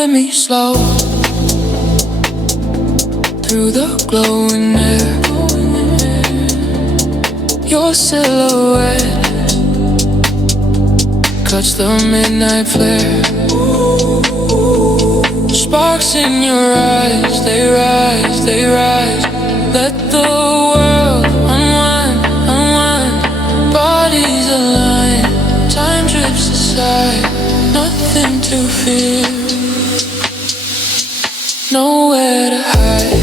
pulling me slow through the glowing air. Your silhouette cuts the midnight flare. Sparks in your eyes, they rise, they rise. Let the world unwind, unwind. Bodies align, time drifts aside. Nothing to fear, nowhere to hide.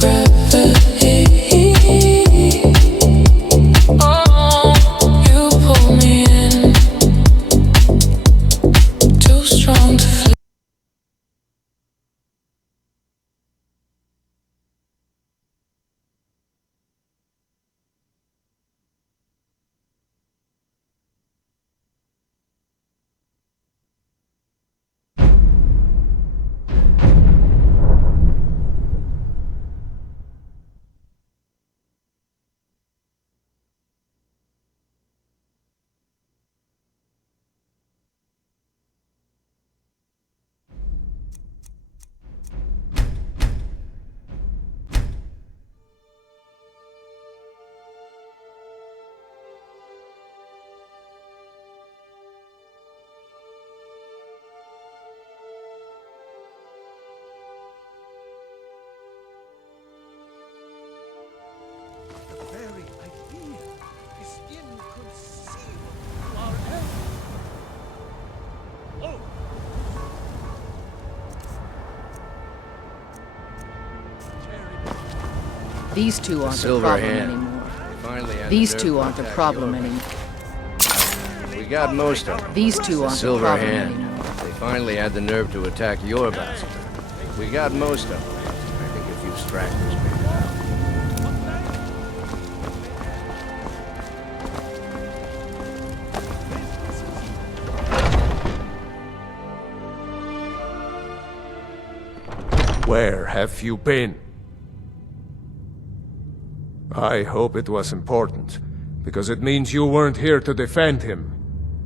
Gravity, oh, you pull me in, too strong to flee. These two aren't the problem anymore. These two aren't the problem anymore. We got most of them. These two aren't the problem anymore. They finally had the nerve to attack your bastard. We got most of them. I think a few stragglers made it out. Where have you been? I hope it was important, because it means you weren't here to defend him.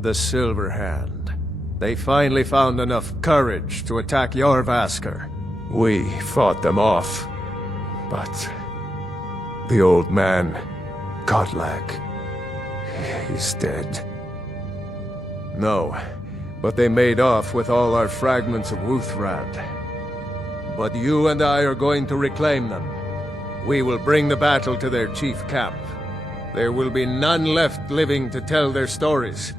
The Silver Hand. They finally found enough courage to attack Jorvaskr. We fought them off, but the old man, Godlak, he's dead. No, but they made off with all our fragments of Wuthrad. But you and I are going to reclaim them. We will bring the battle to their chief camp. There will be none left living to tell their stories.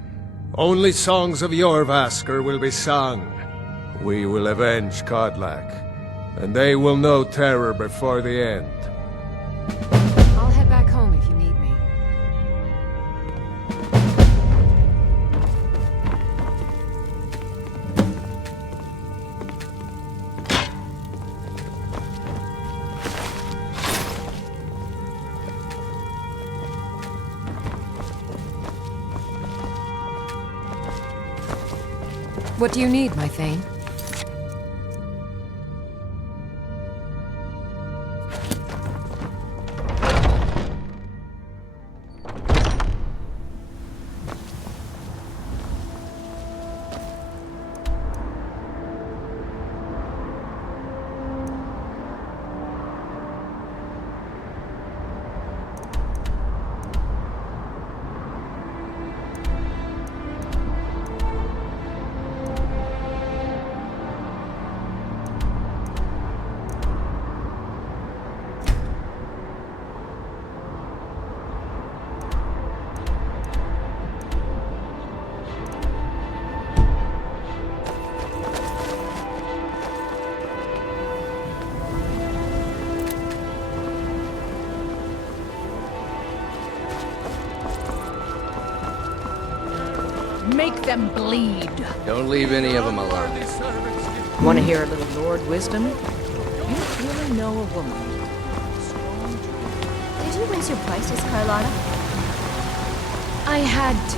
Only songs of Jorvaskr will be sung. We will avenge Godlak, and they will know terror before the end. I'll head back home if you need me. What do you need, my Thane? Make them bleed. Don't leave any of them alone. Want to hear a little Lord wisdom? You really know a woman. Did you raise your prices, Carlotta? I had to.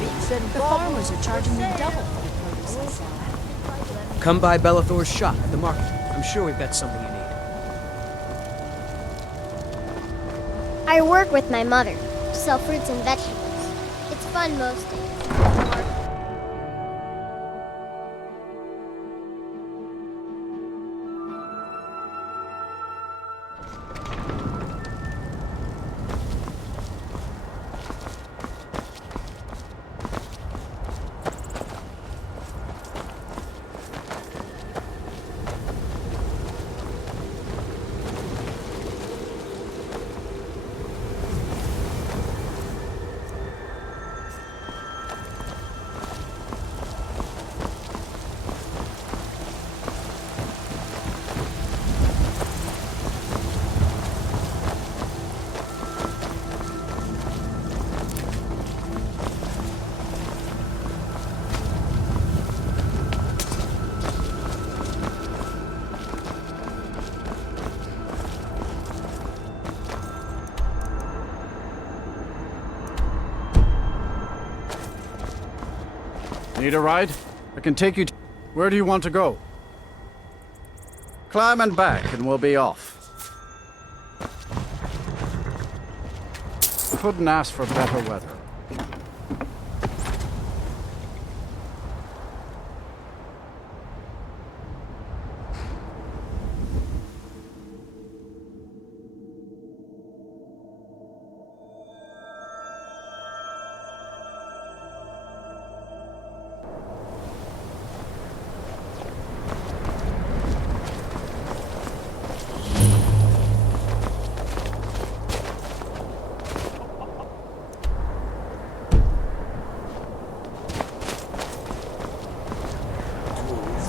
The farmers are charging me double for the produce I sell. Come by Bellathor's shop at the market. I'm sure we've got something you need. I work with my mother to sell fruits and vegetables. It's fun most days. Need a ride? I can take you to... Where do you want to go? Climb and back, and we'll be off. Couldn't ask for better weather.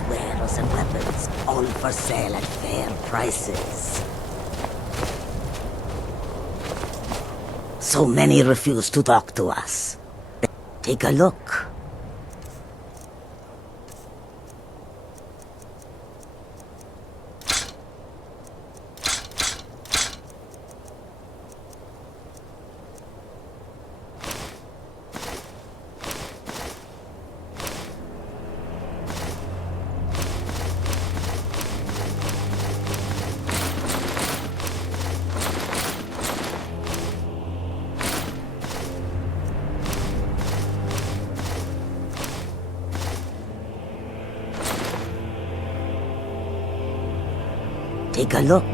Wares and weapons, all for sale at fair prices. So many refuse to talk to us. Take a look. Take a look.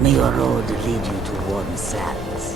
May your road lead you to warm sands.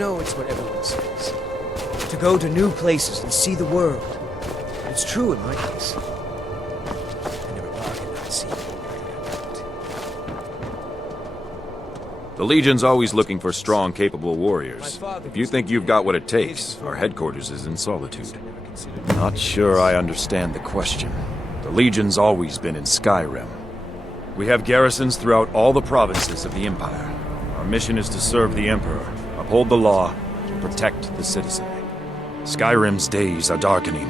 know it's what everyone says. To go to new places and see the world. It's true in my case. I never bargained on seeing it. The Legion's always looking for strong, capable warriors. If you think you've got what it takes, our headquarters is in Solitude. Not sure I understand the question. The Legion's always been in Skyrim. We have garrisons throughout all the provinces of the Empire. Our mission is to serve the Emperor, uphold the law, and protect the citizenry. Skyrim's days are darkening,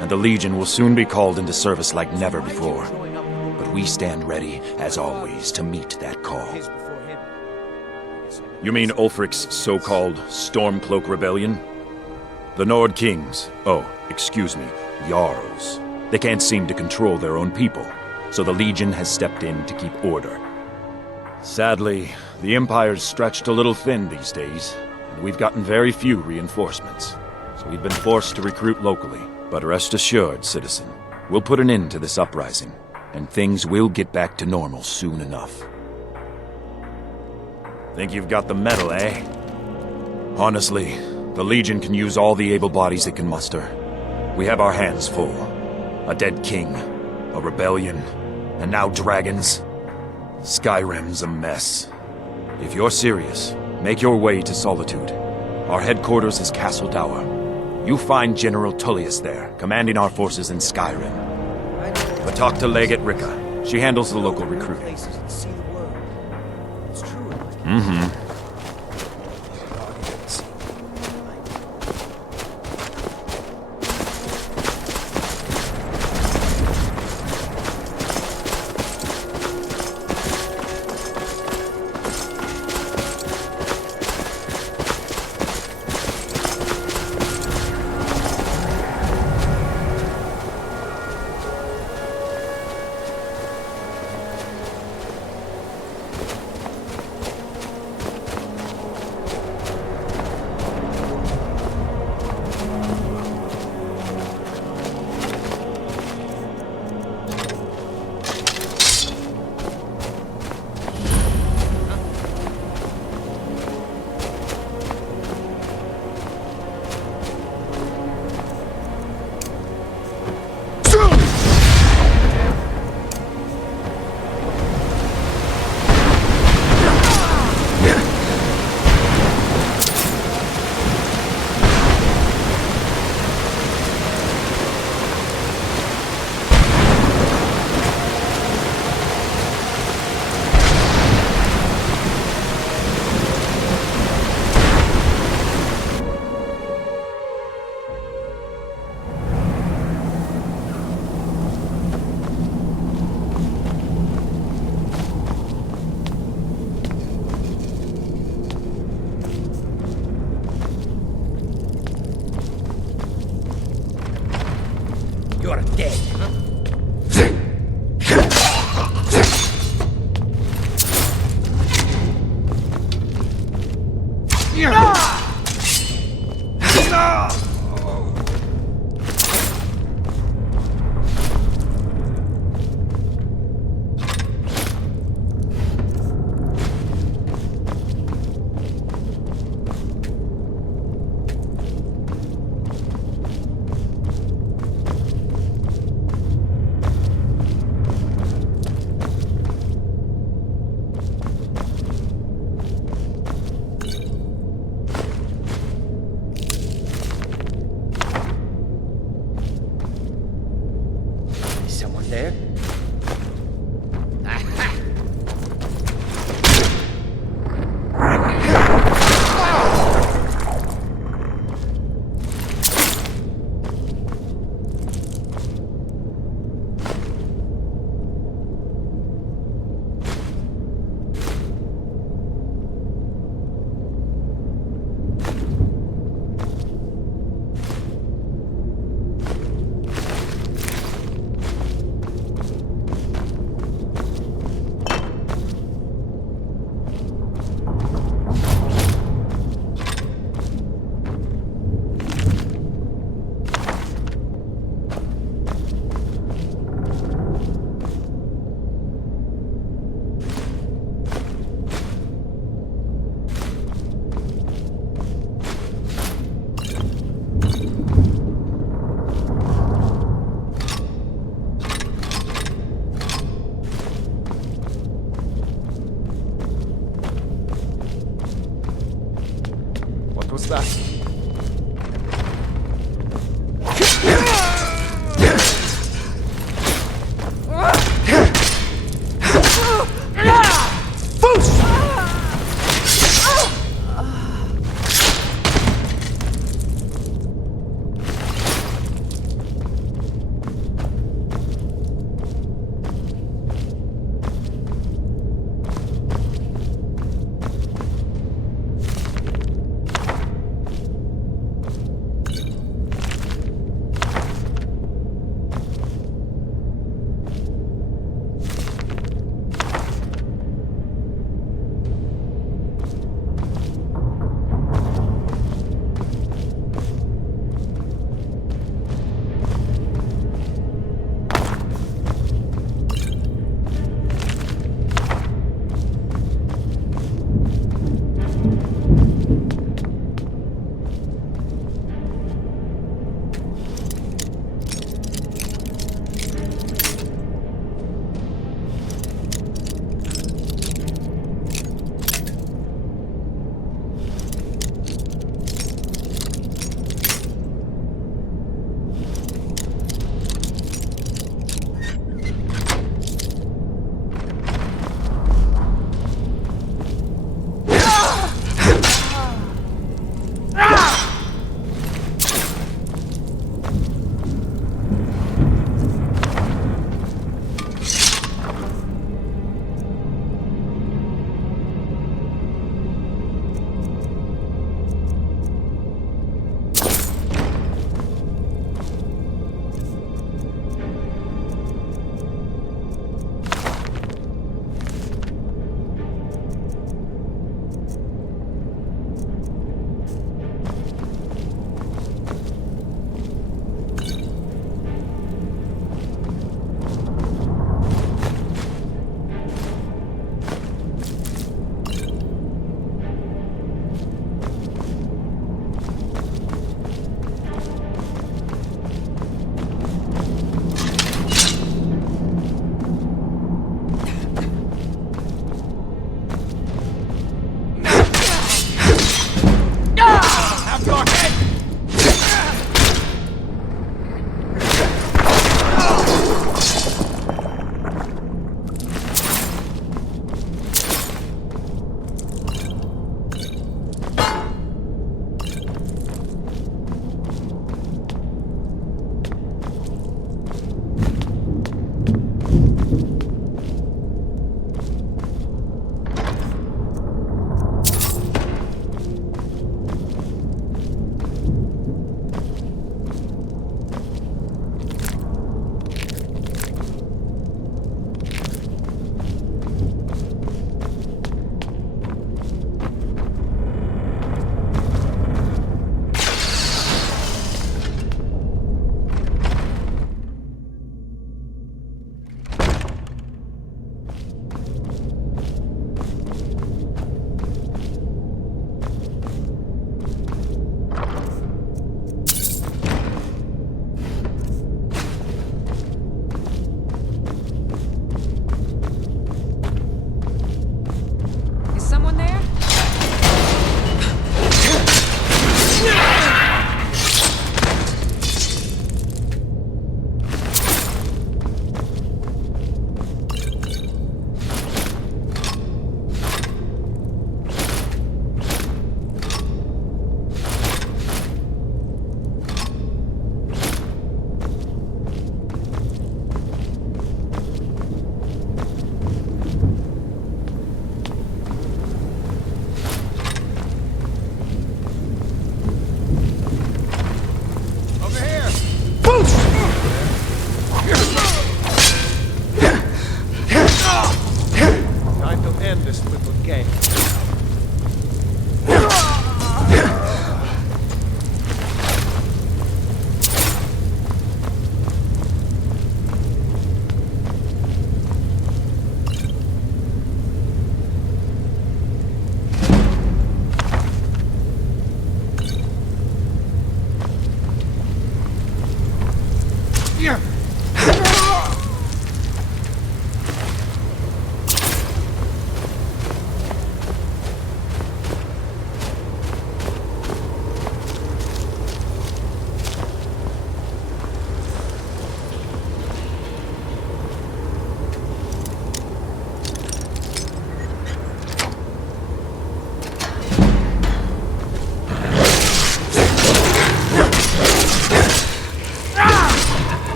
and the Legion will soon be called into service like never before. But we stand ready, as always, to meet that call. You mean Ulfric's so-called Stormcloak Rebellion? The Nord Kings, excuse me, Jarls. They can't seem to control their own people, so the Legion has stepped in to keep order. Sadly, the Empire's stretched a little thin these days, and we've gotten very few reinforcements. So we've been forced to recruit locally. But rest assured, citizen, we'll put an end to this uprising, and things will get back to normal soon enough. Think you've got the metal, eh? Honestly, the Legion can use all the able bodies it can muster. We have our hands full. A dead king, a rebellion, and now dragons. Skyrim's a mess. If you're serious, make your way to Solitude. Our headquarters is Castle Dower. You find General Tullius there, commanding our forces in Skyrim. But talk to Legate Ricka. She handles the local recruiting. You're dead. back.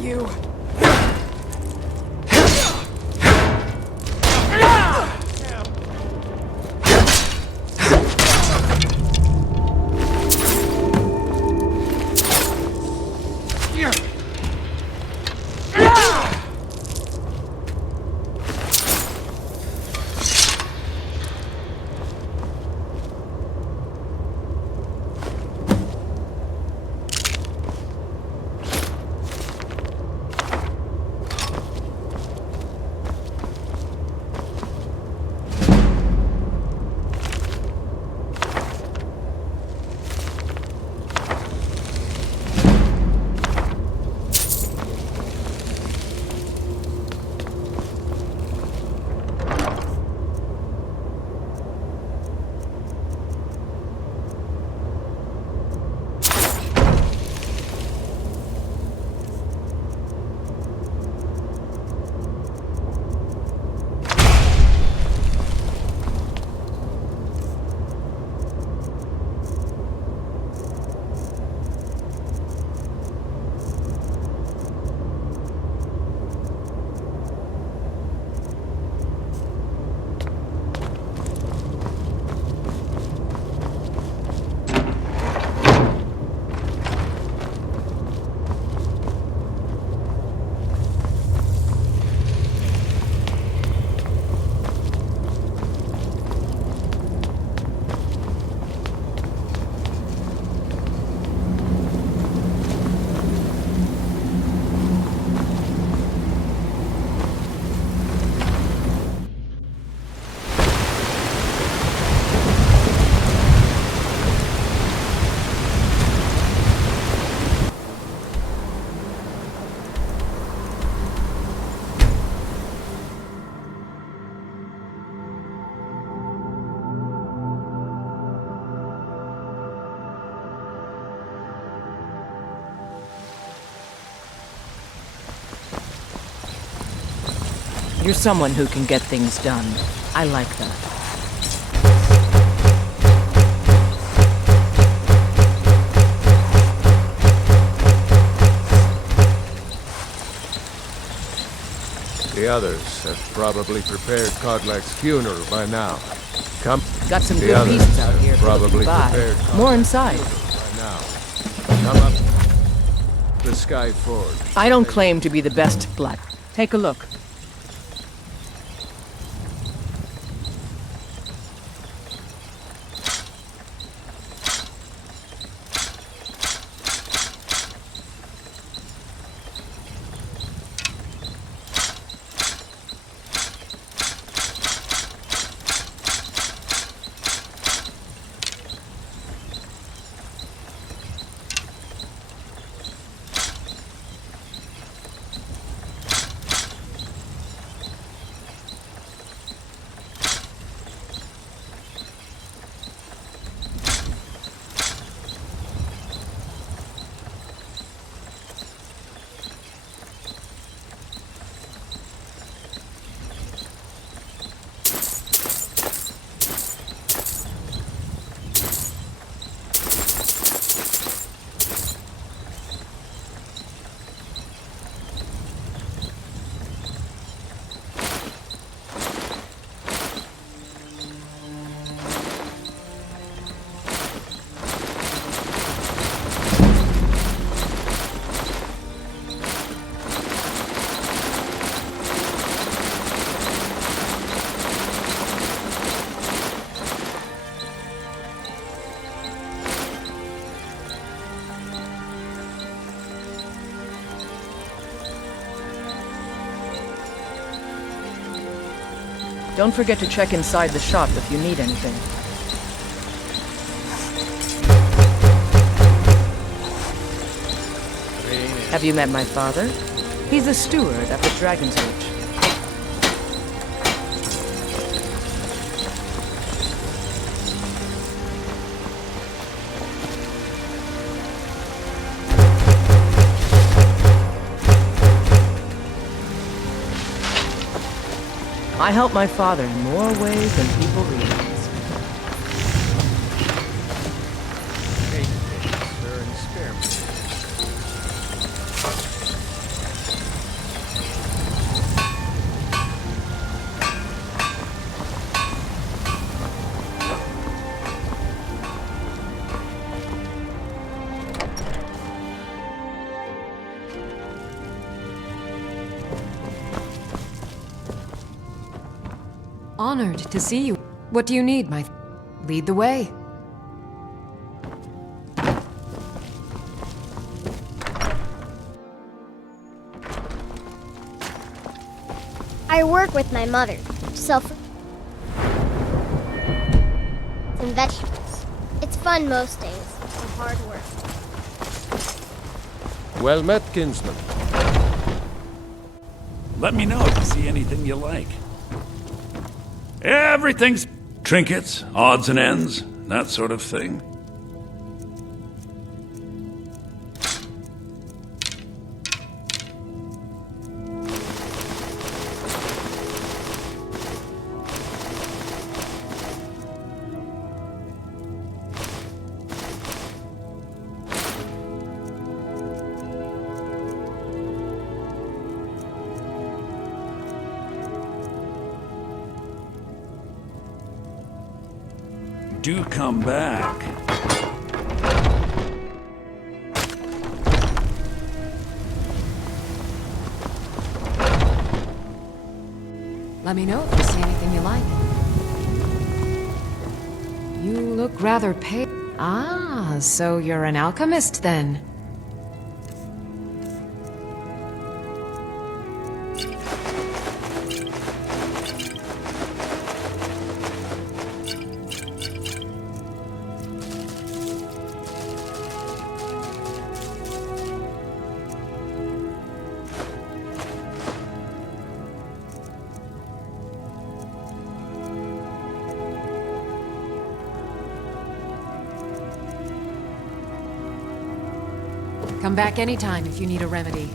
you! You're someone who can get things done. I like that. The others have probably prepared Kodlak's funeral by now. Come. Got some The good others pieces out have here for looking probably to buy. prepared More Kodlak's inside. funeral by now. Come up. The Sky Forge. I don't claim to be the best black. Take a look. Don't forget to check inside the shop if you need anything. Have you met my father? He's a steward at the Dragon's Reach. I help my father in more ways than people realize. Make things, sir, and spare me. Honored to see you. What do you need, my... Lead the way. I work with my mother. Sell fruits and vegetables. It's fun most days, or hard work. Well met, kinsman. Let me know if you see anything you like. Everything's trinkets, odds and ends, that sort of thing. Do come back. Let me know if you see anything you like. You look rather pale. Ah, so you're an alchemist then. Come back anytime if you need a remedy.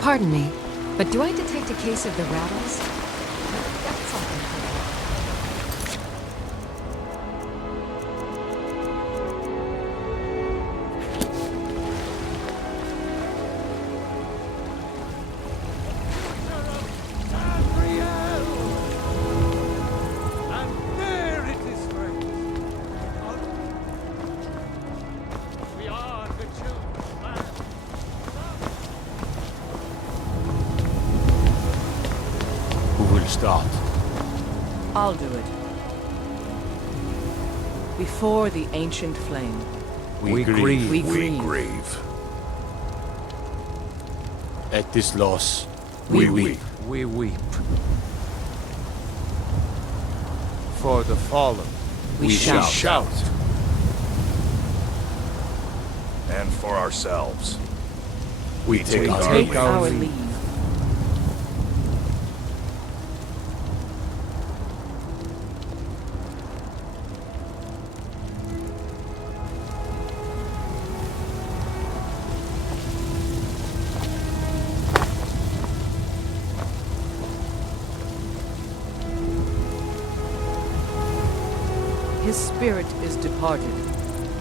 Pardon me, but do I detect a case of the rattles? I've got something for you. And there it is, friends. We are the children of man. Who will start? I'll do it. Before the ancient flame. We grieve. We grieve. At this loss, We weep. We weep. For the fallen, We shout. shout. And for ourselves. We take our Take leave. our leave. His spirit is departed.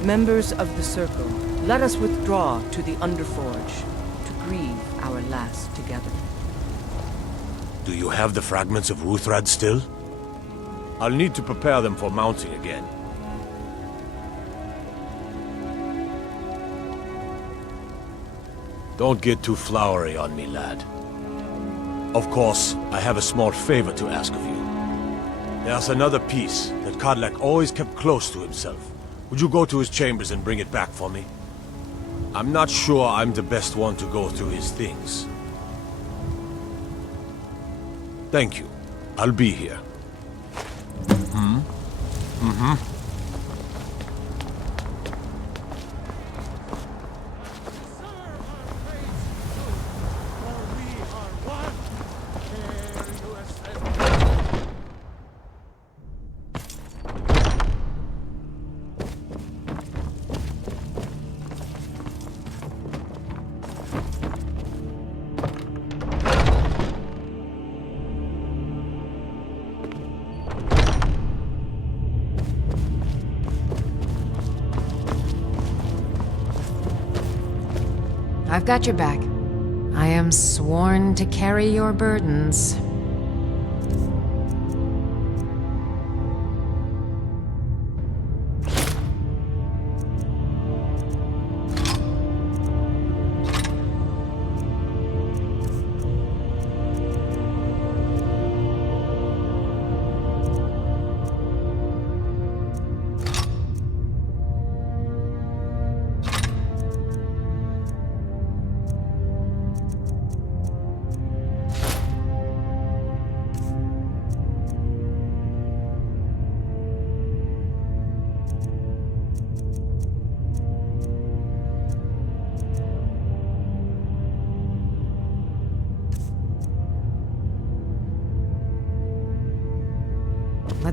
Members of the Circle, let us withdraw to the Underforge to grieve our last together. Do you have the fragments of Ruthrad still? I'll need to prepare them for mounting again. Don't get too flowery on me, lad. Of course, I have a small favor to ask of you. There's another piece that Kodlak always kept close to himself. Would you go to his chambers and bring it back for me? I'm not sure I'm the best one to go through his things. Thank you. I'll be here. I've got your back. I am sworn to carry your burdens.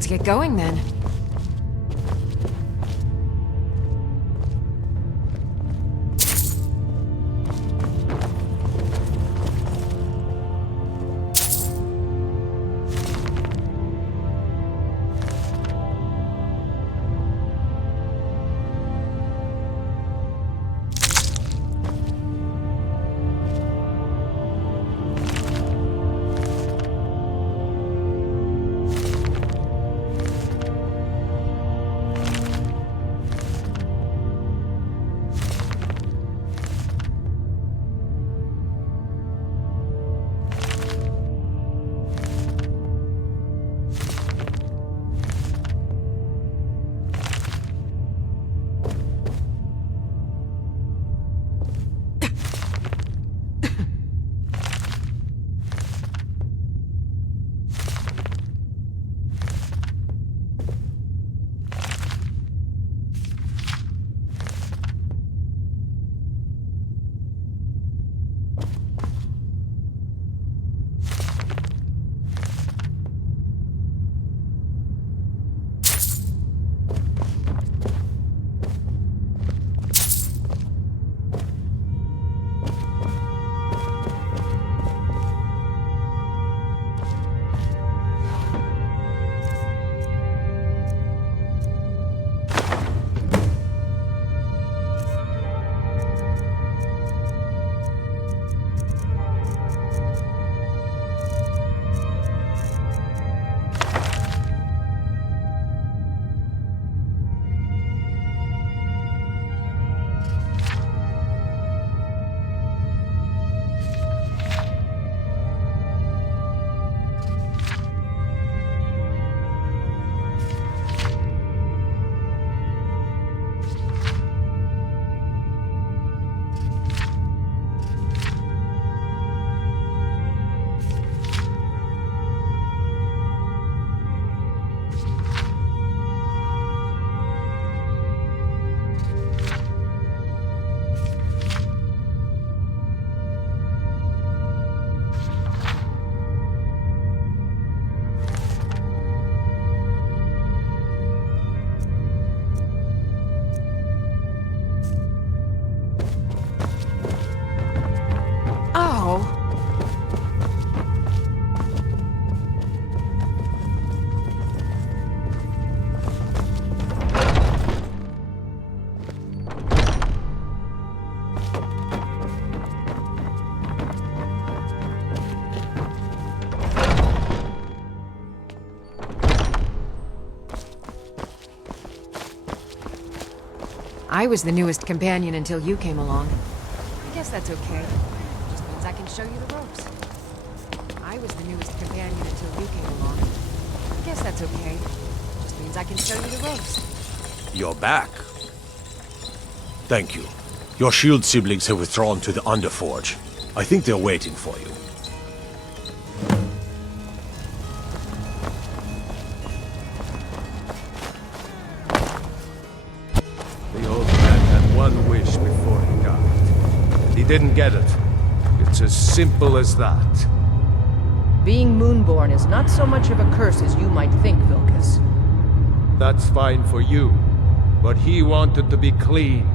Let's get going then. I was the newest companion until you came along. I guess that's okay. Just means I can show you the ropes. I was the newest companion until you came along. I guess that's okay. Just means I can show you the ropes. You're back. Thank you. Your shield siblings have withdrawn to the Underforge. I think they're waiting for you. The old man had one wish before he died. He didn't get it. It's as simple as that. Being Moonborn is not so much of a curse as you might think, Vilkas. That's fine for you. But he wanted to be clean.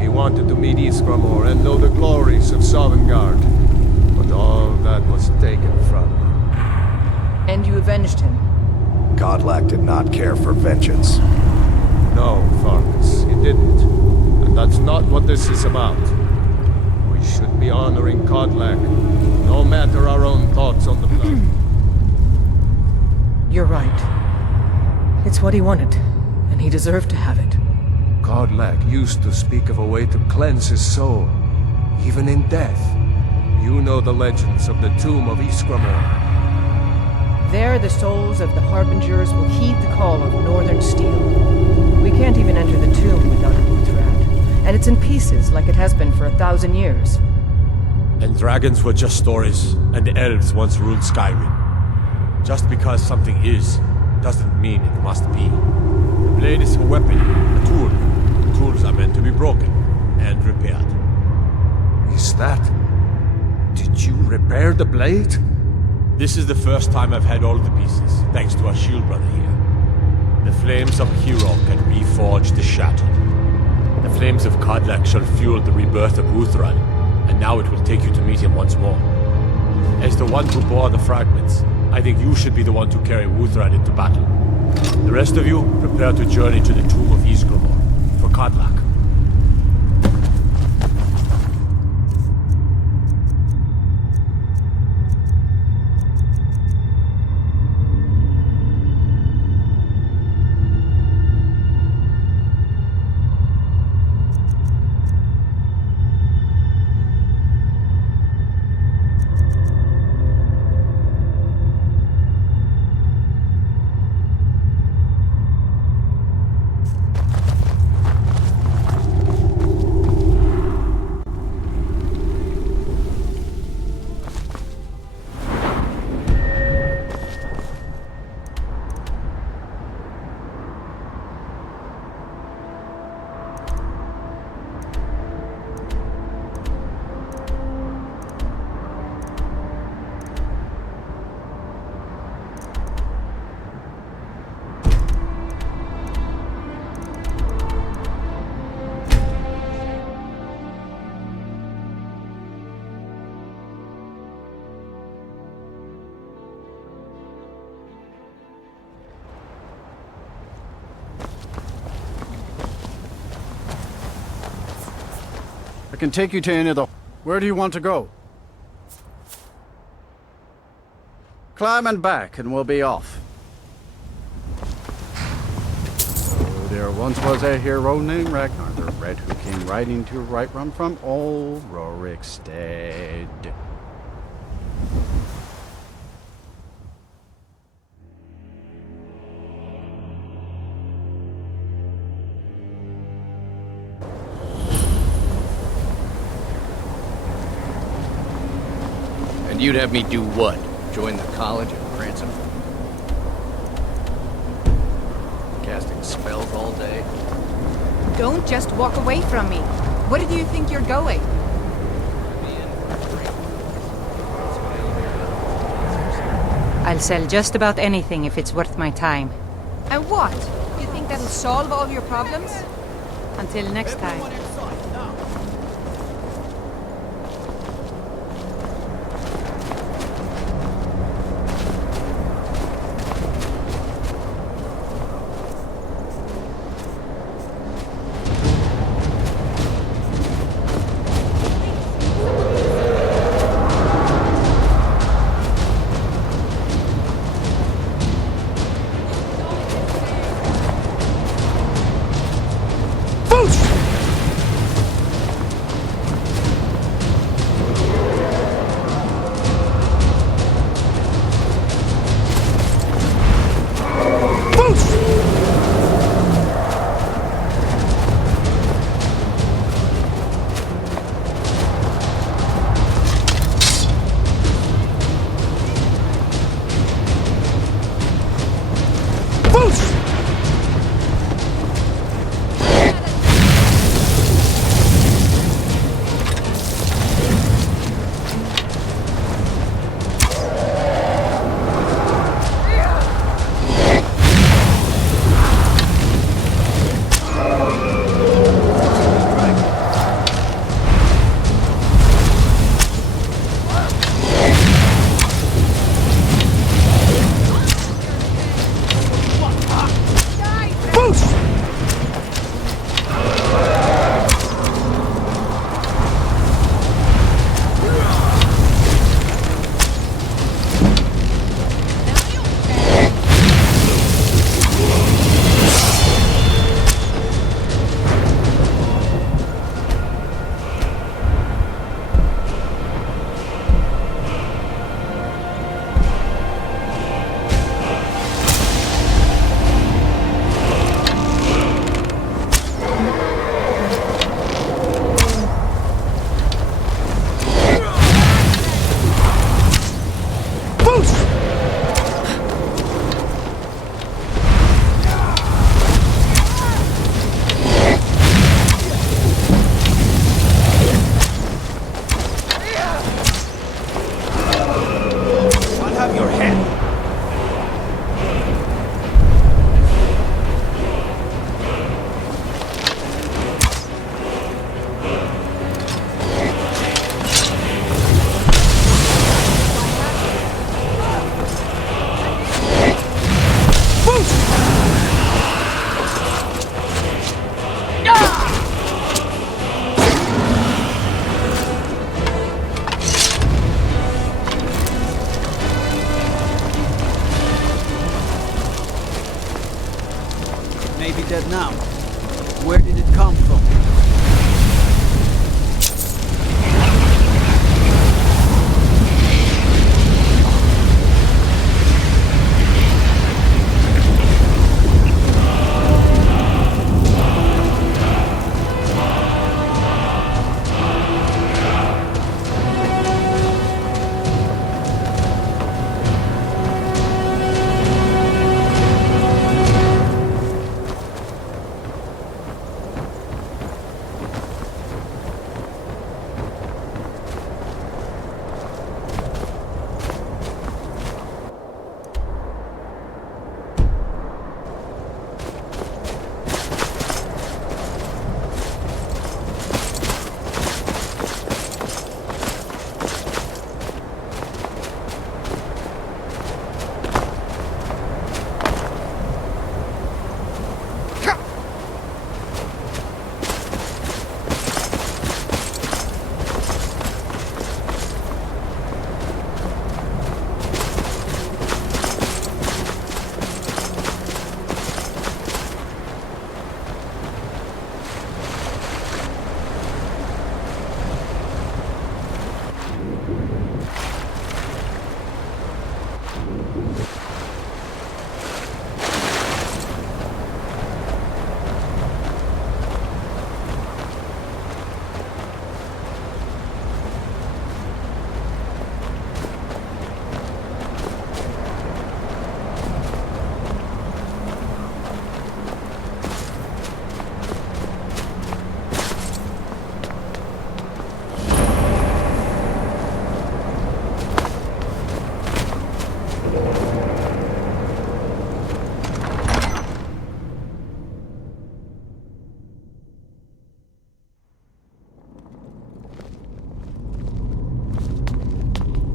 He wanted to meet Iskramor and know the glories of Sovngarde. But all that was taken from him. And you avenged him. Godlack did not care for vengeance. No, Farkas, he didn't. And that's not what this is about. We should be honoring Godlack, no matter our own thoughts on the blood. You're right. It's what he wanted, and he deserved to have it. Godlack used to speak of a way to cleanse his soul, even in death. You know the legends of the tomb of Iskramor. There, the souls of the Harbingers will heed the call of Northern Steel. We can't even enter the tomb without a Uhtred, and it's in pieces like it has been for 1,000 years. And dragons were just stories, and elves once ruled Skyrim. Just because something is, doesn't mean it must be. The blade is a weapon, a tool. Tools are meant to be broken and repaired. Is that... Did you repair the blade? This is the first time I've had all the pieces, thanks to our shield brother here. The flames of Hero can reforge the Shattered. The flames of Kodlak shall fuel the rebirth of Uthrad, and now it will take you to meet him once more. As the one who bore the fragments, I think you should be the one to carry Uthrad into battle. The rest of you, prepare to journey to the tomb of Ysgramor, for Kodlak. I can take you to any of the... Where do you want to go? Climb and back, and we'll be off. Oh, there once was a hero named Ragnar the Red who came riding to right run from old Rorikstead. And you'd have me do what? Join the college and prance him? Casting spells all day? Don't just walk away from me. Where do you think you're going? I'll sell just about anything if it's worth my time. And what? You think that'll solve all your problems? Until next time.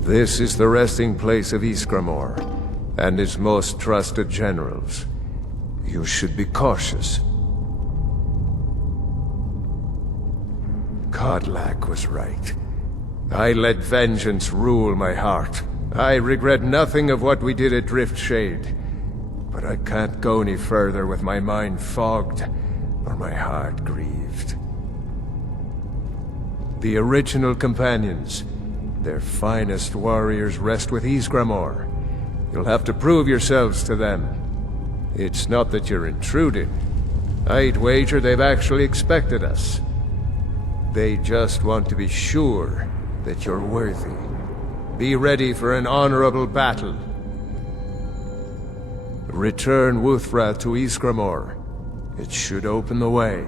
This is the resting place of Ysgramor, and his most trusted generals. You should be cautious. Kodlak was right. I let vengeance rule my heart. I regret nothing of what we did at Driftshade. But I can't go any further with my mind fogged, or my heart grieved. The original companions, their finest warriors, rest with Ysgramor. You'll have to prove yourselves to them. It's not that you're intruding. I'd wager they've actually expected us. They just want to be sure that you're worthy. Be ready for an honorable battle. Return Wuthra to Ysgramor. It should open the way.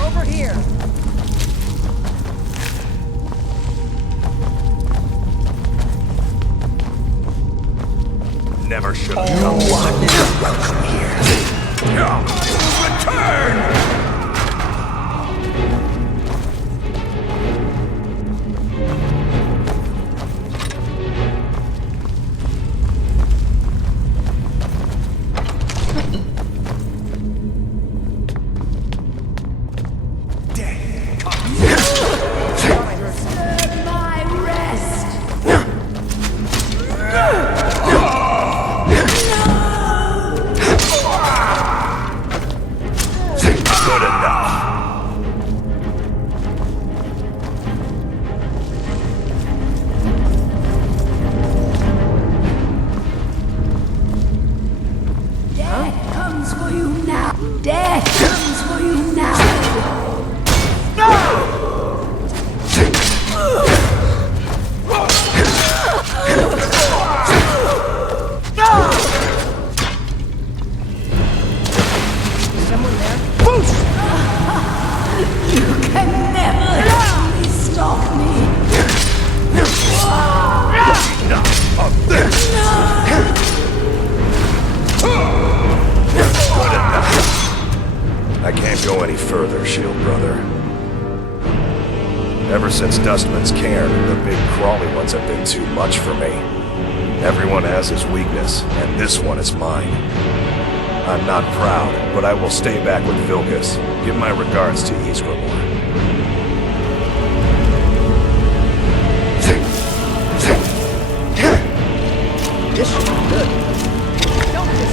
Over here! Never should have come. One is welcome here. Return! I can't go any further, Shield Brother. Ever since Dustman's cairn, the big crawly ones have been too much for me. Everyone has his weakness, and this one is mine. I'm not proud, but I will stay back with Vilkas. Give my regards to Ysgramor. This should be good. Don't just...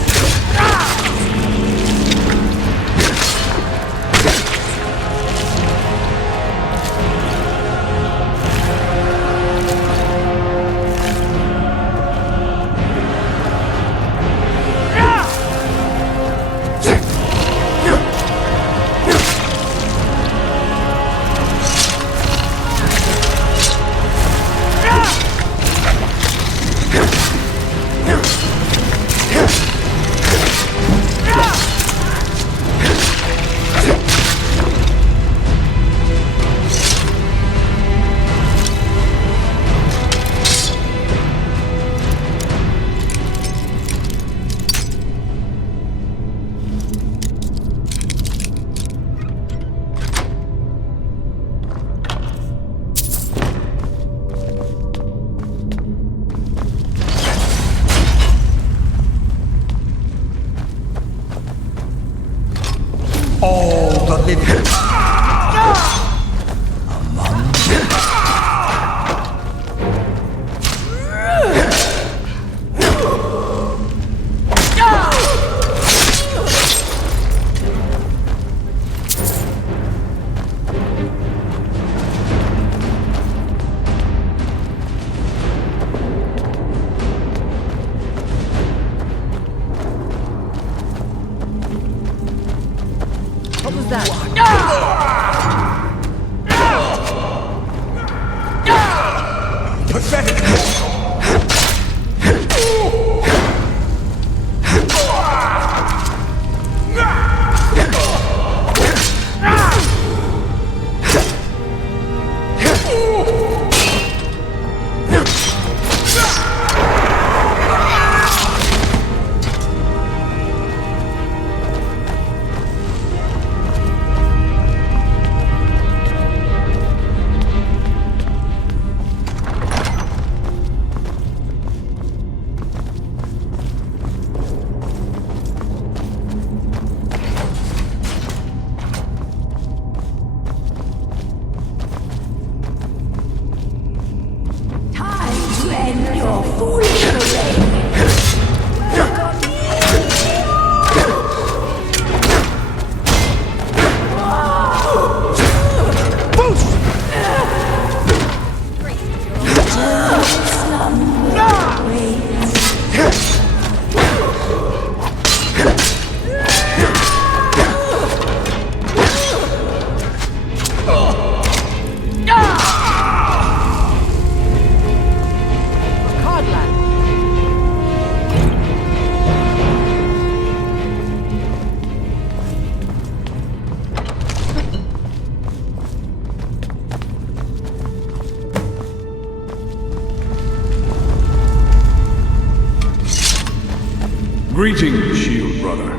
Greetings, Shield Brother.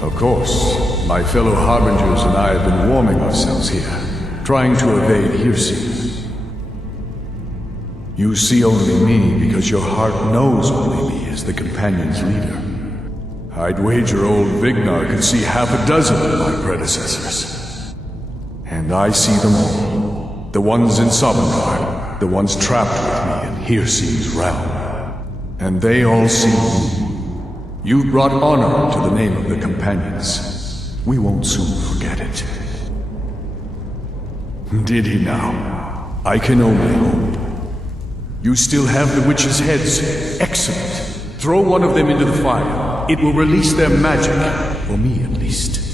Of course, my fellow Harbingers and I have been warming ourselves here, trying to evade Hircine. You see only me because your heart knows only me as the Companion's leader. I'd wager old Vignar could see half a dozen of my predecessors. And I see them all. The ones in Sovngarde, the ones trapped with me in Hircine's realm. And they all see you. You've brought honor to the name of the Companions. We won't soon forget it. Did he now? I can only hope. You still have the witches' heads. Excellent. Throw one of them into the fire. It will release their magic. For me, at least.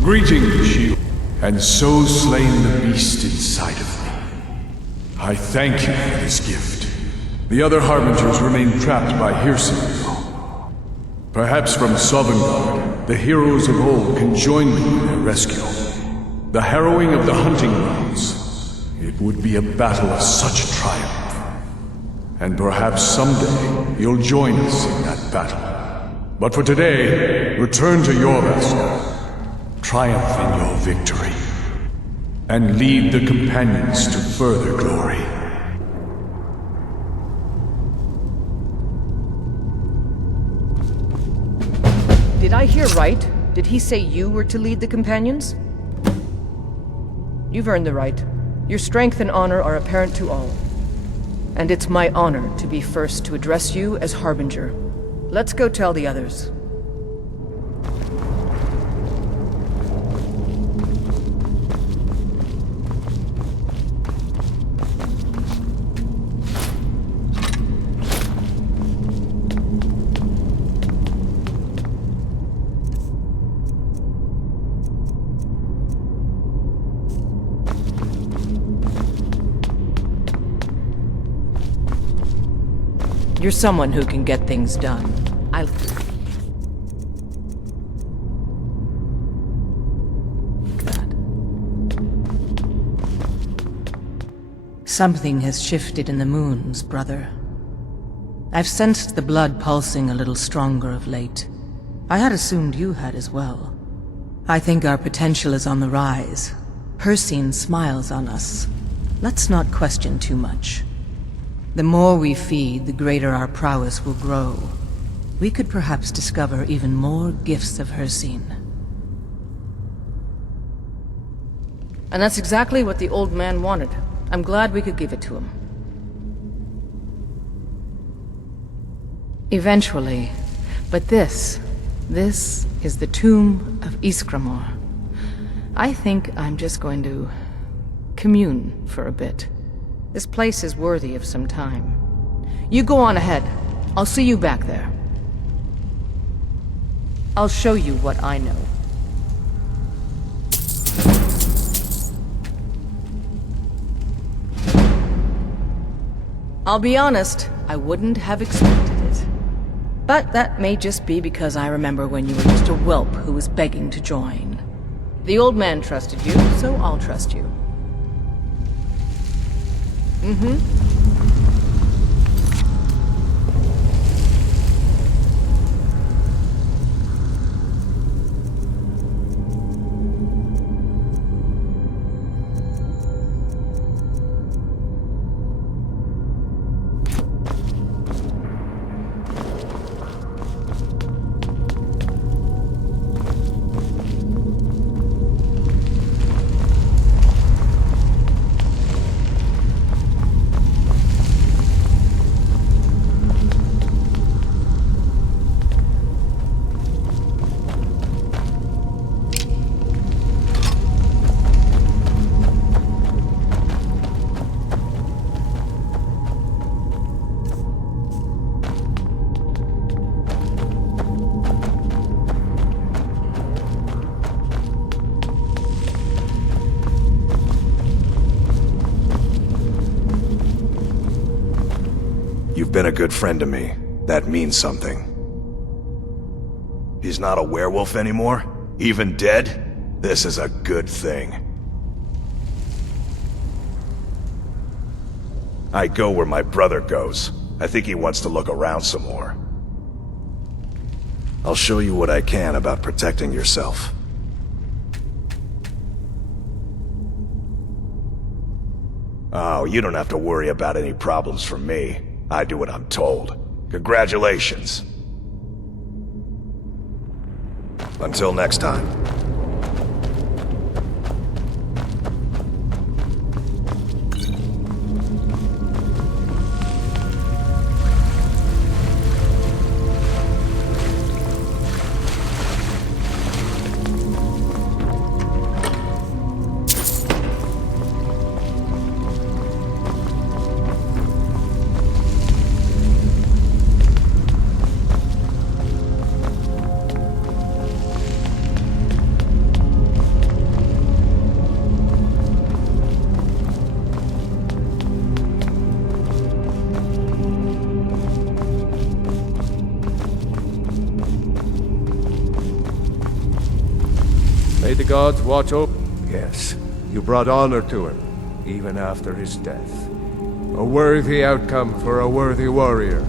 Greetings, Shield. And so slain the beast inside of me. I thank you for this gift. The other Harbingers remain trapped by Hircine. Perhaps from Sovngarde, the heroes of old can join me in their rescue. The harrowing of the hunting grounds. It would be a battle of such triumph. And perhaps someday you'll join us in that battle. But for today, return to Jorrvaskr. Triumph in your victory, and lead the Companions to further glory. Did I hear right? Did he say you were to lead the Companions? You've earned the right. Your strength and honor are apparent to all. And it's my honor to be first to address you as Harbinger. Let's go tell the others. You're someone who can get things done. God. Something has shifted in the moons, brother. I've sensed the blood pulsing a little stronger of late. I had assumed you had as well. I think our potential is on the rise. Hircine smiles on us. Let's not question too much. The more we feed, the greater our prowess will grow. We could perhaps discover even more gifts of Hircine. And that's exactly what the old man wanted. I'm glad we could give it to him. Eventually. But this is the tomb of Iskramor. I think I'm just going to commune for a bit. This place is worthy of some time. You go on ahead. I'll see you back there. I'll show you what I know. I'll be honest, I wouldn't have expected it. But that may just be because I remember when you were just a whelp who was begging to join. The old man trusted you, so I'll trust you. You've been a good friend to me. That means something. He's not a werewolf anymore? Even dead? This is a good thing. I go where my brother goes. I think he wants to look around some more. I'll show you what I can about protecting yourself. Oh, you don't have to worry about any problems from me. I do what I'm told. Congratulations. Until next time. May the gods watch over... Yes, you brought honor to him, even after his death. A worthy outcome for a worthy warrior.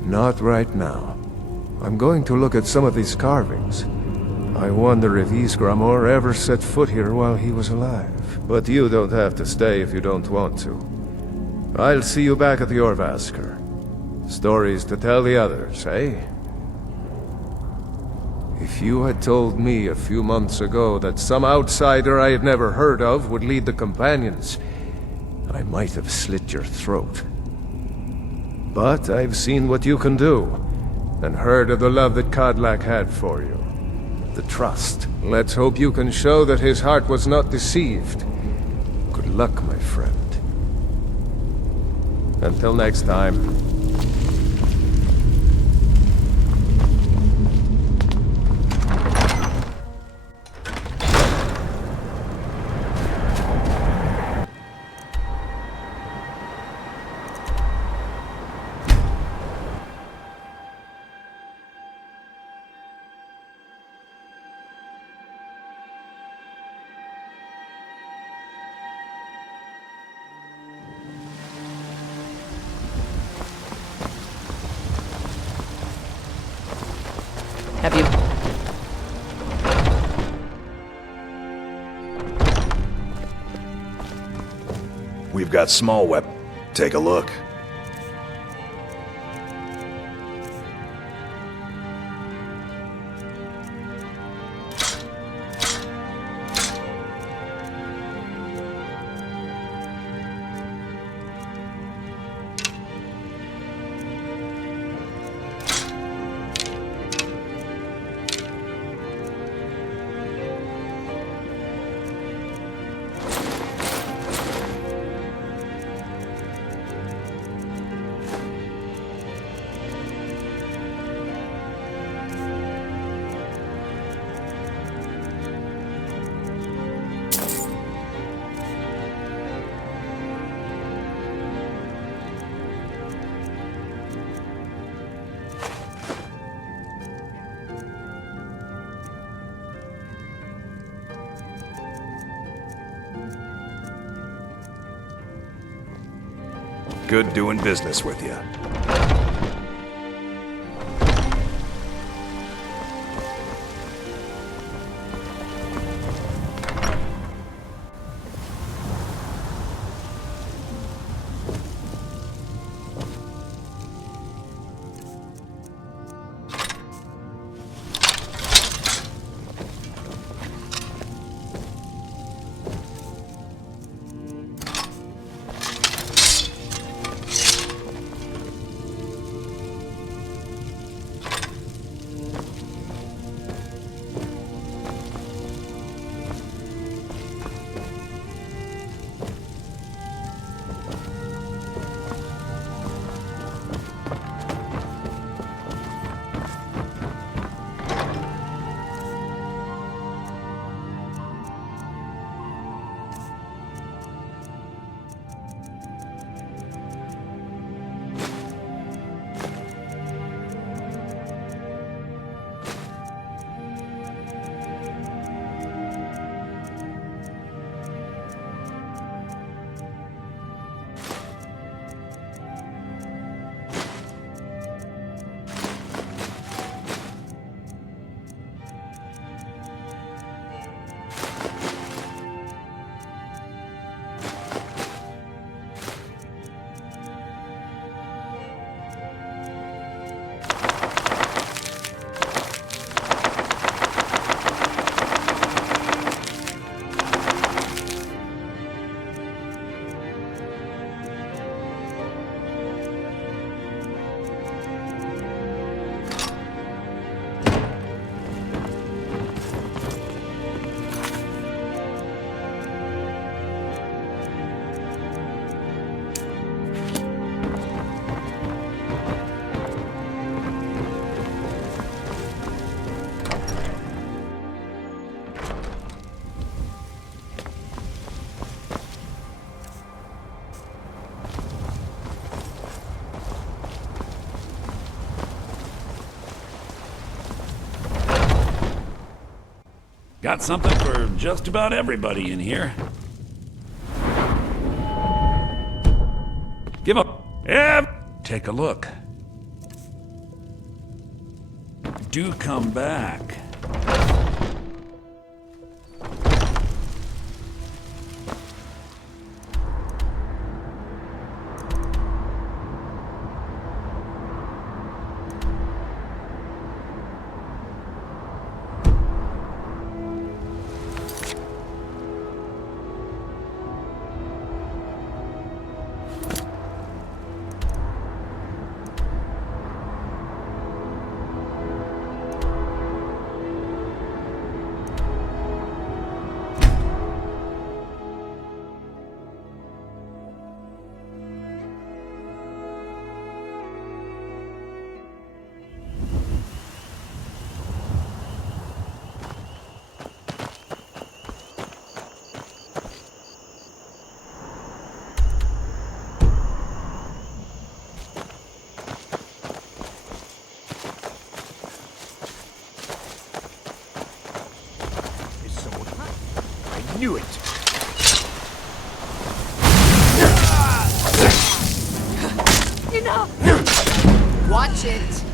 Not right now. I'm going to look at some of these carvings. I wonder if Ysgramor ever set foot here while he was alive. But you don't have to stay if you don't want to. I'll see you back at the Jorrvaskr. Stories to tell the others, eh? If you had told me a few months ago that some outsider I had never heard of would lead the Companions, I might have slit your throat. But I've seen what you can do, and heard of the love that Kodlak had for you. The trust. Let's hope you can show that his heart was not deceived. Good luck, my friend. Until next time. Have you... We've got small weapons. Take a look. Good doing business with you. Got something for just about everybody in here. Give up. Yeah. Take a look. Do come back. Knew it. Enough! Watch it!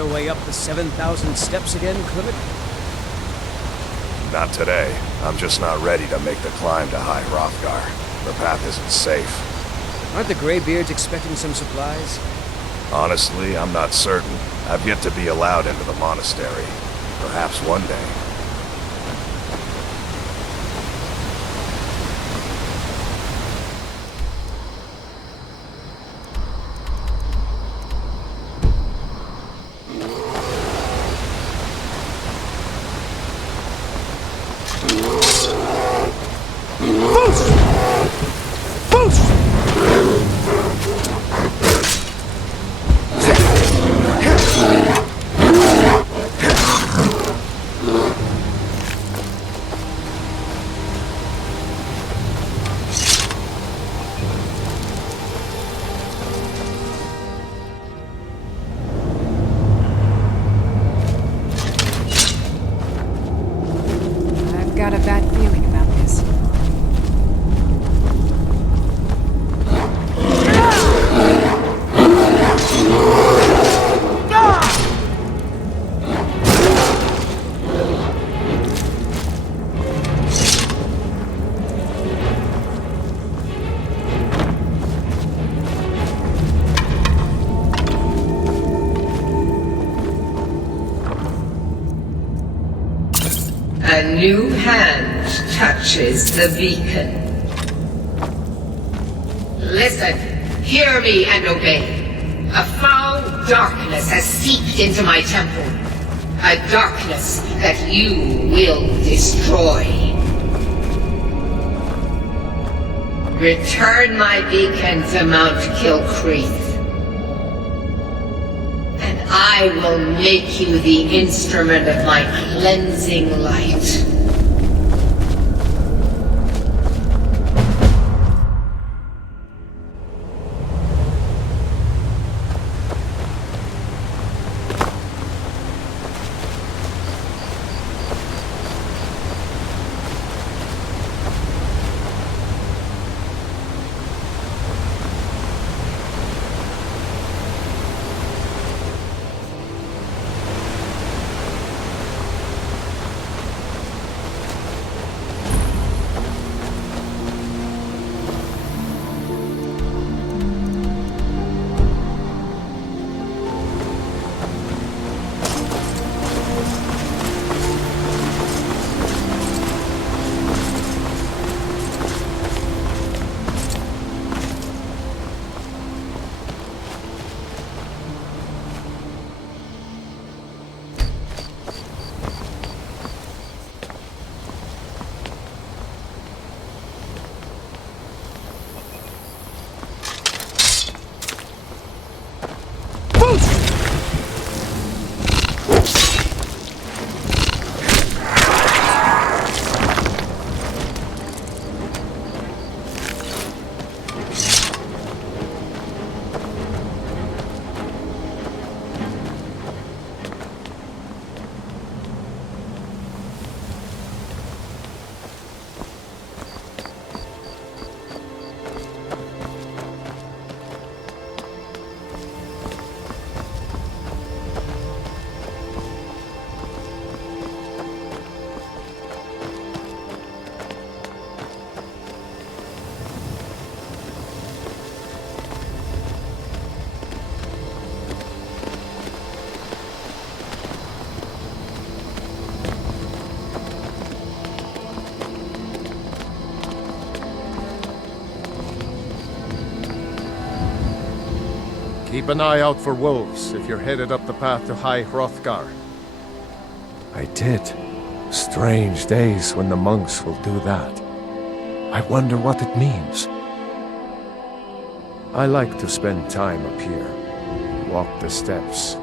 your way up the 7,000 steps again, Clement? Not today. I'm just not ready to make the climb to High Hrothgar. The path isn't safe. Aren't the Greybeards expecting some supplies? Honestly, I'm not certain. I've yet to be allowed into the monastery. Perhaps one day. I've got a bad feeling about this. A new hand touches the beacon. Listen, hear me and obey. A foul darkness has seeped into my temple. A darkness that you will destroy. Return my beacon to Mount Kilcreath. I will make you the instrument of my cleansing light. Keep an eye out for wolves if you're headed up the path to High Hrothgar. I did. Strange days when the monks will do that. I wonder what it means. I like to spend time up here. Walk the steps.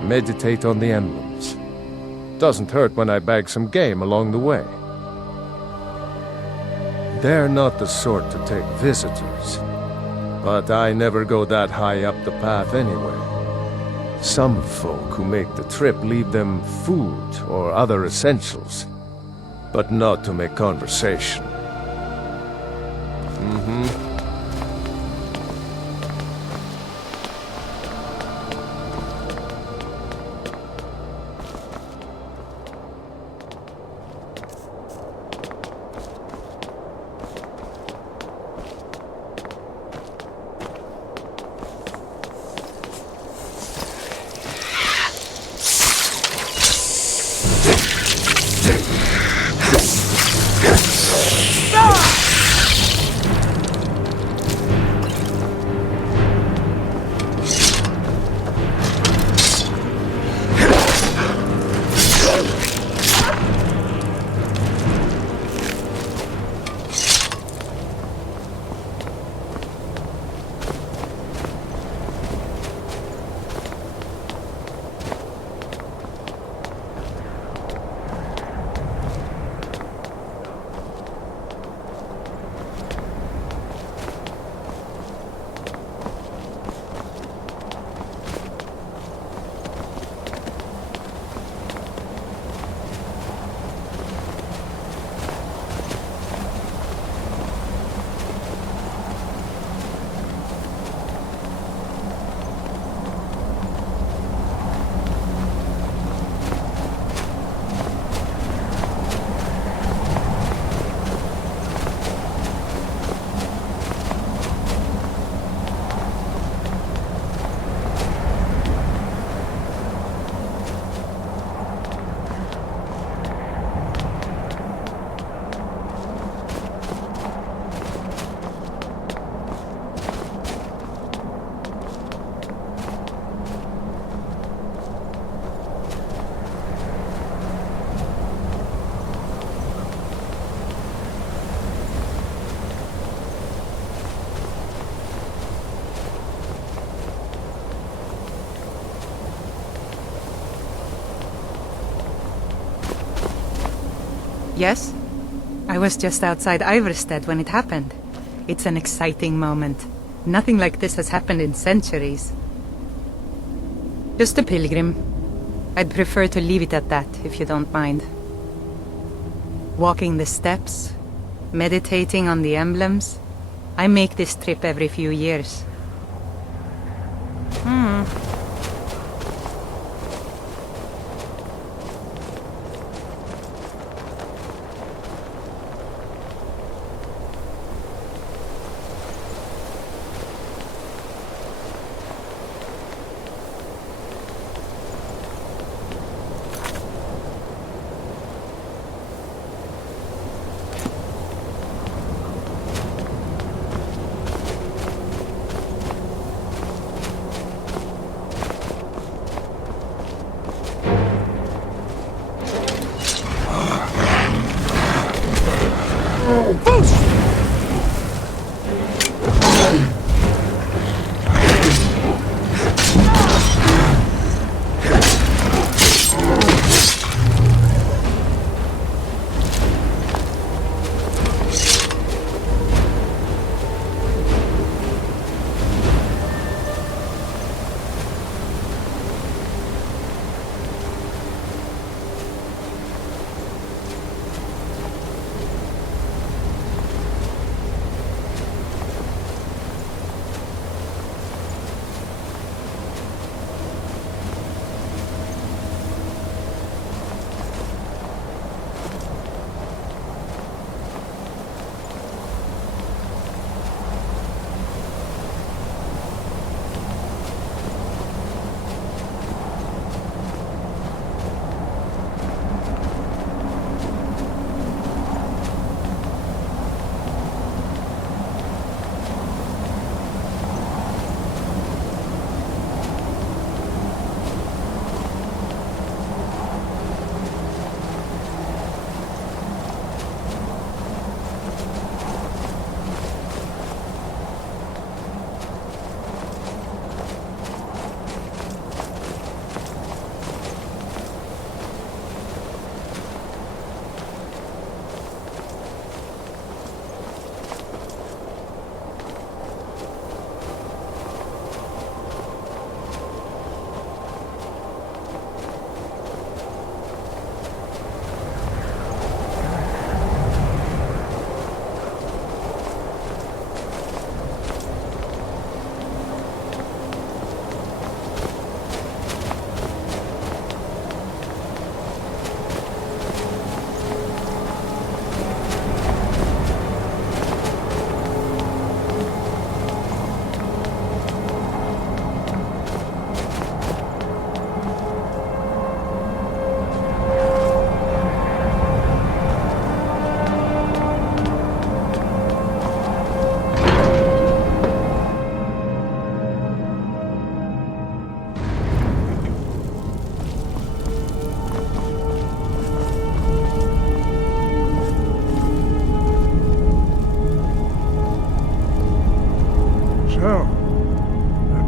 Meditate on the emblems. Doesn't hurt when I bag some game along the way. They're not the sort to take visitors. But I never go that high up the path anyway. Some folk who make the trip leave them food or other essentials, but not to make conversation. Yes? I was just outside Iverstead when it happened. It's an exciting moment. Nothing like this has happened in centuries. Just a pilgrim. I'd prefer to leave it at that, if you don't mind. Walking the steps, meditating on the emblems. I make this trip every few years.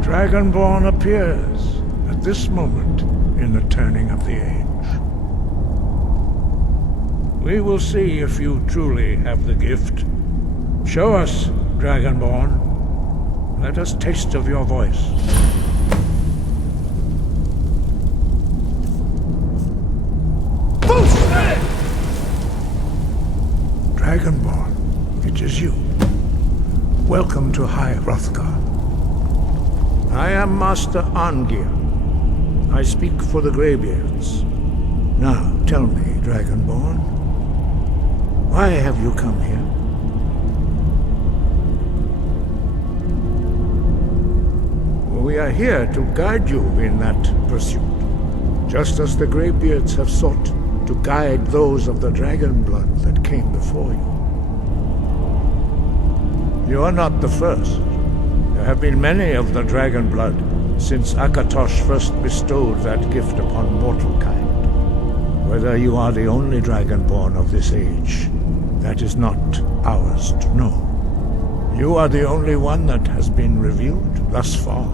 Dragonborn appears at this moment in the turning of the age. We will see if you truly have the gift. Show us, Dragonborn. Let us taste of your voice. Dragonborn, it is you. Welcome to High Hrothgar. I am Master Arngir. I speak for the Greybeards. Now, tell me, Dragonborn, why have you come here? We are here to guide you in that pursuit, just as the Greybeards have sought to guide those of the dragon blood that came before you. You are not the first. There have been many of the dragon blood since Akatosh first bestowed that gift upon mortal kind. Whether you are the only dragonborn of this age, that is not ours to know. You are the only one that has been revealed thus far.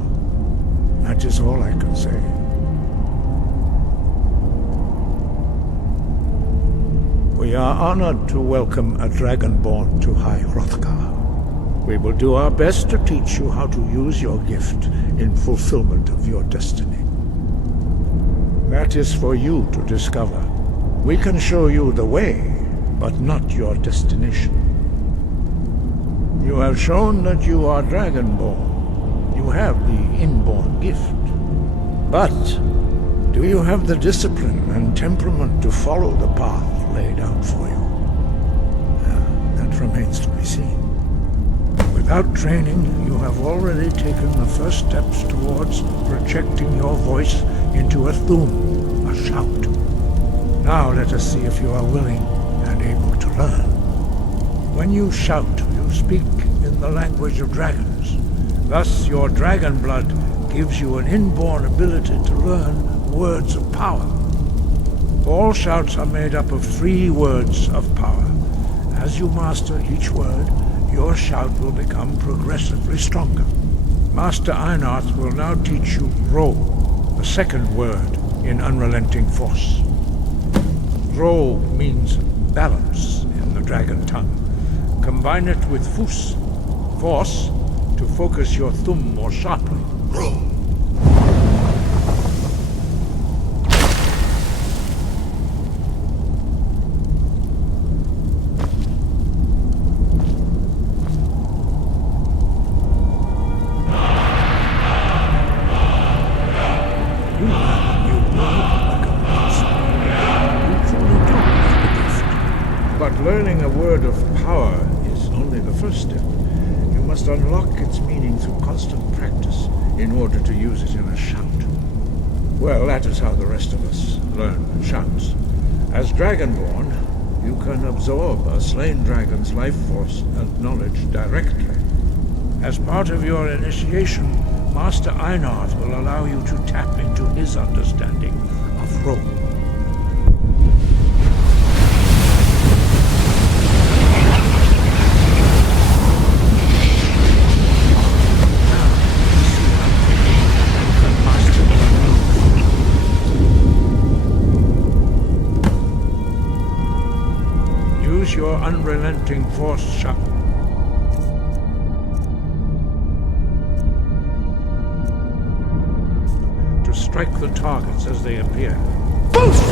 That is all I can say. We are honored to welcome a Dragonborn to High Hrothgar. We will do our best to teach you how to use your gift in fulfillment of your destiny. That is for you to discover. We can show you the way, but not your destination. You have shown that you are Dragonborn. You have the inborn gift. But do you have the discipline and temperament to follow the path laid out for you? That remains to be seen. Without training, you have already taken the first steps towards projecting your voice into a thum, a shout. Now let us see if you are willing and able to learn. When you shout, you speak in the language of dragons. Thus, your dragon blood gives you an inborn ability to learn words of power. All shouts are made up of 3 words of power. As you master each word, your shout will become progressively stronger. Master Einarth will now teach you Ro, the second word in Unrelenting Force. Ro means balance in the dragon tongue. Combine it with Fus, force, to focus your thumb more sharply. Ro. Learning a word of power is only the first step. You must unlock its meaning through constant practice in order to use it in a shout. Well, that is how the rest of us learn shouts. As Dragonborn, you can absorb a slain dragon's life force and knowledge directly. As part of your initiation, Master Einarth will allow you to tap into his understanding of Ro. Your unrelenting force shout. To strike the targets as they appear. Boost!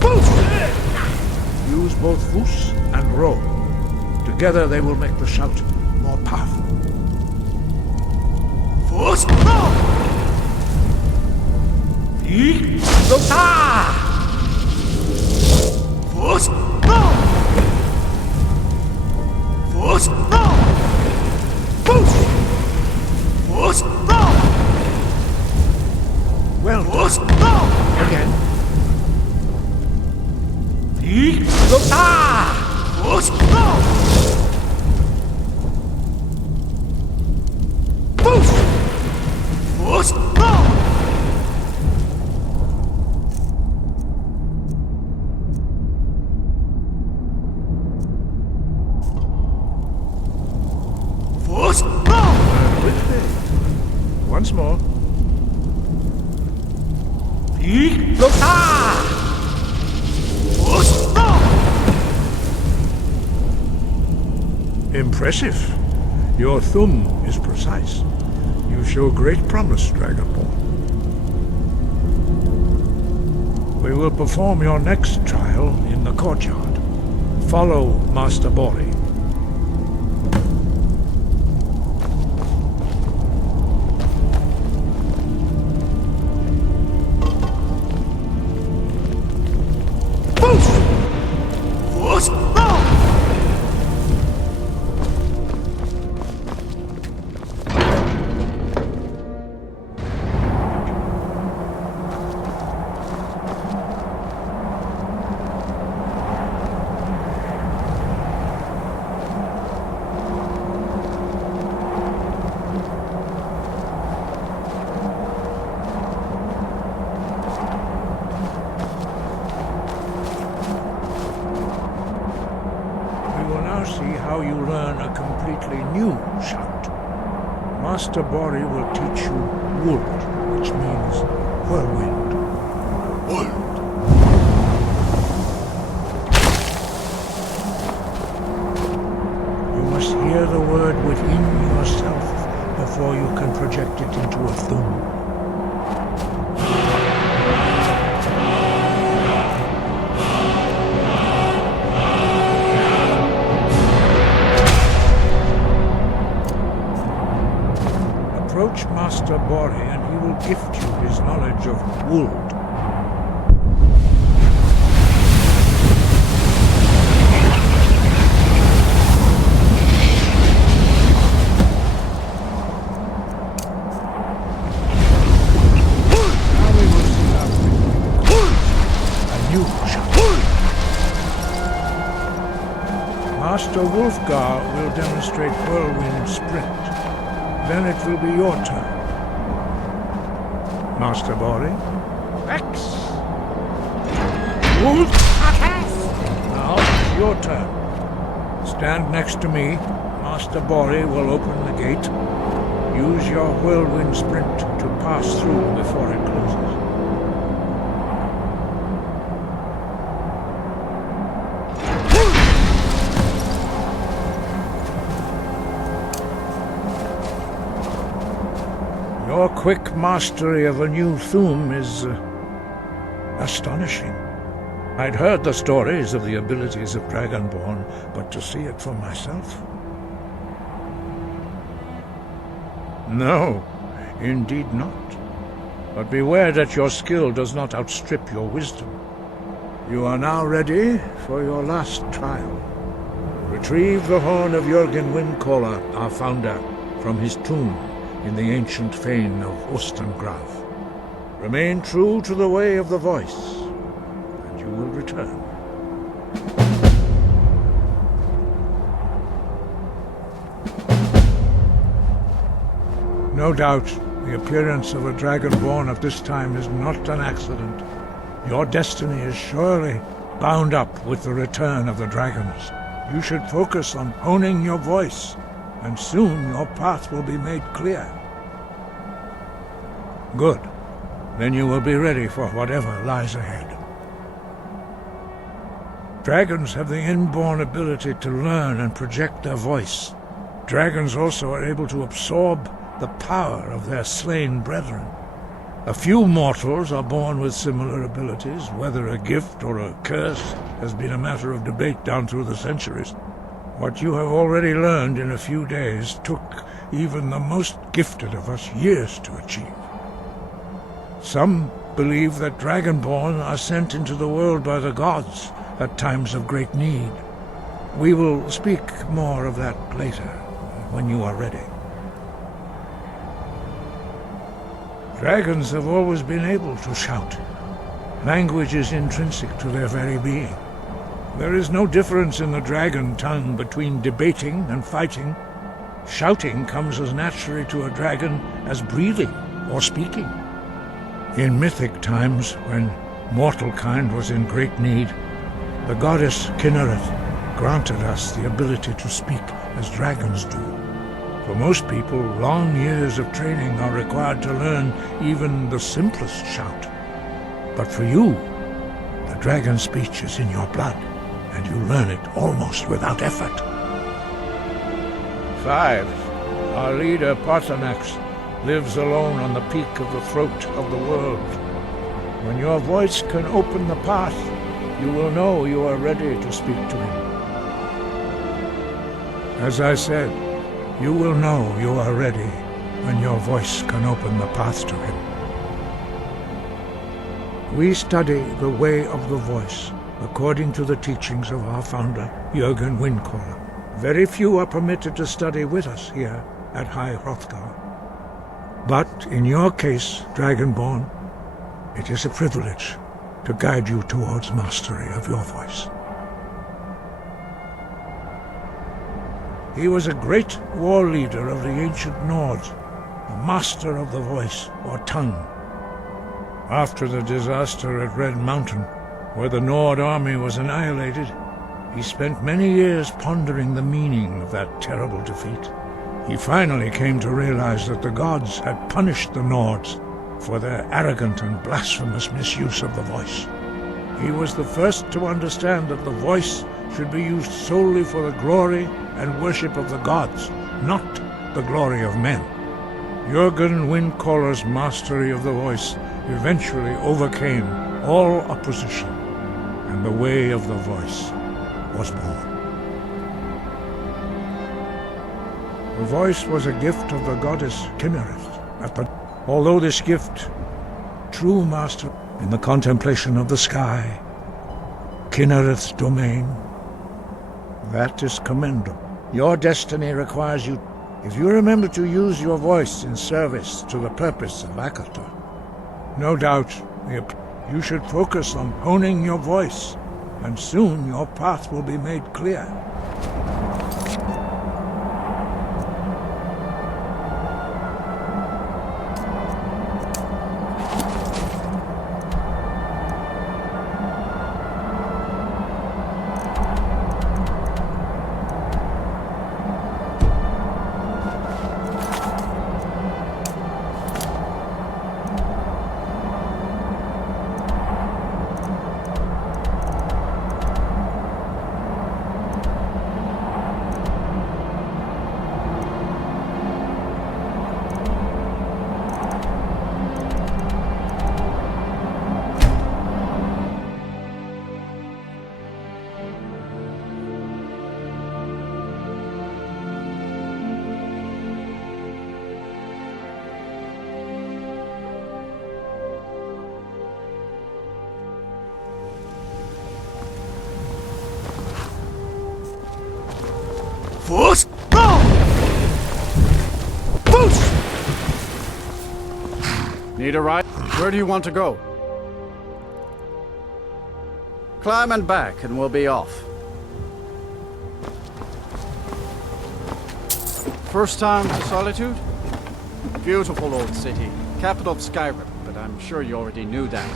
Boost! Use both Fus and Ro. Together they will make the shout more powerful. Fus! Ro! Force! No! Force! No! Boost! Force! No! Well, Force! No! Again. Force! No! Boost! Force! No! Once more. Impressive. Your thumb is precise. You show great promise, Dragonborn. We will perform your next trial in the courtyard. Follow Master Bori. See how you learn a completely new shout. Master Bori will teach you Wood, which means whirlwind. You must hear the word within yourself before you can project it into a thum. Approach Master Bori and he will gift you his knowledge of Wold. Now we will see how a new shot. Master Wolfgar will demonstrate Whirlwind Sprint. Then it will be your turn. Master Bori? X! Wolf! Now it's your turn. Stand next to me. Master Bori will open the gate. Use your whirlwind sprint to pass through before it closes. Your quick mastery of a new Thum is astonishing. I'd heard the stories of the abilities of Dragonborn, but to see it for myself? No, indeed not. But beware that your skill does not outstrip your wisdom. You are now ready for your last trial. Retrieve the horn of Jürgen Windcaller, our founder, from his tomb in the ancient fane of Ostengraf. Remain true to the way of the voice, and you will return. No doubt, the appearance of a Dragonborn at this time is not an accident. Your destiny is surely bound up with the return of the dragons. You should focus on honing your voice, and soon your path will be made clear. Good. Then you will be ready for whatever lies ahead. Dragons have the inborn ability to learn and project their voice. Dragons also are able to absorb the power of their slain brethren. A few mortals are born with similar abilities. Whether a gift or a curse has been a matter of debate down through the centuries. What you have already learned in a few days took even the most gifted of us years to achieve. Some believe that Dragonborn are sent into the world by the gods at times of great need. We will speak more of that later, when you are ready. Dragons have always been able to shout. Language is intrinsic to their very being. There is no difference in the dragon tongue between debating and fighting. Shouting comes as naturally to a dragon as breathing or speaking. In mythic times, when mortal kind was in great need, the goddess Kinnereth granted us the ability to speak as dragons do. For most people, long years of training are required to learn even the simplest shout. But for you, the dragon speech is in your blood, and you learn it almost without effort. 5. Our leader, Paarthurnax, lives alone on the peak of the throat of the world. When your voice can open the path, you will know you are ready to speak to him. As I said, you will know you are ready when your voice can open the path to him. We study the way of the voice according to the teachings of our founder, Jürgen Windcaller. Very few are permitted to study with us here at High Hrothgar. But in your case, Dragonborn, it is a privilege to guide you towards mastery of your voice. He was a great war leader of the ancient Nords, a master of the voice, or tongue. After the disaster at Red Mountain, where the Nord army was annihilated, he spent many years pondering the meaning of that terrible defeat. He finally came to realize that the gods had punished the Nords for their arrogant and blasphemous misuse of the voice. He was the first to understand that the voice should be used solely for the glory and worship of the gods, not the glory of men. Jürgen Windcaller's mastery of the voice eventually overcame all opposition, and the way of the voice was born. The voice was a gift of the goddess Kinnereth. Although this gift, true master in the contemplation of the sky, Kinnereth's domain, that is commendable. Your destiny requires you, if you remember to use your voice in service to the purpose of Akator. No doubt, you should focus on honing your voice, and soon your path will be made clear. Force! Go! Boost! Need a ride? Where do you want to go? Climb and back, and we'll be off. First time to Solitude? Beautiful old city, capital of Skyrim, but I'm sure you already knew that.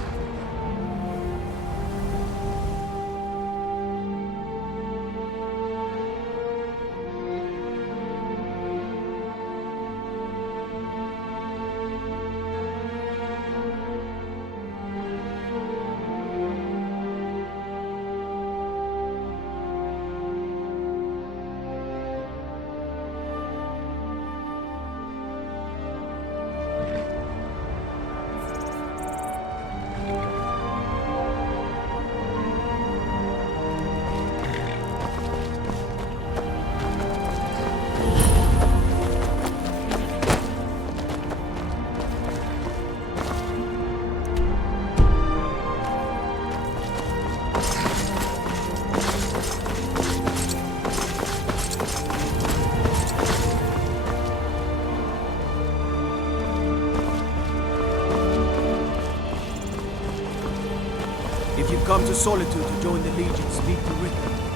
If you've come to Solitude to join the Legion, speak to Rick.